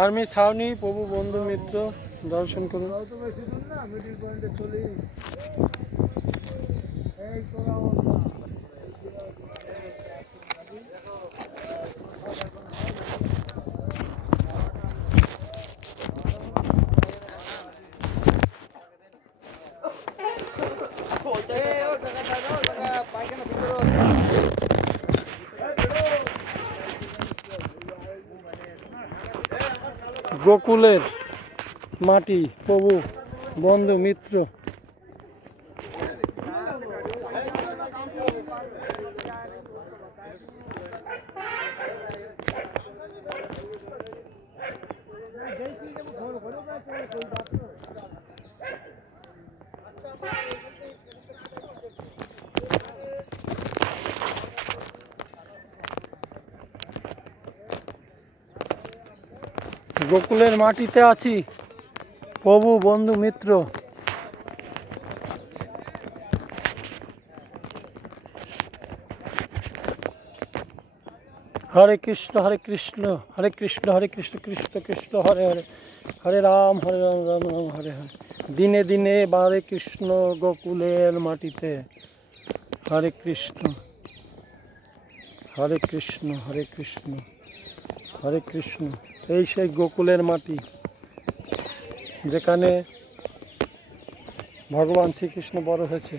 Army ছাউনি প্রভু বন্ধু মিত্র দর্শন করুন। গোকুলের মাটি প্রভু বন্ধু মিত্র। গোকুলের মাটিতে আছি প্রভু বন্ধু মিত্র। হরে কৃষ্ণ হরে কৃষ্ণ হরে কৃষ্ণ হরে কৃষ্ণ কৃষ্ণ কৃষ্ণ হরে হরে, হরে রাম রাম রাম হরে হরে। দিনে দিনে বারে কৃষ্ণ গোকুলের মাটিতে। হরে কৃষ্ণ হরে কৃষ্ণ হরে কৃষ্ণ হরে কৃষ্ণ। এই সেই গোকুলের মাটি যেখানে ভগবান শ্রীকৃষ্ণ বড় হয়েছে।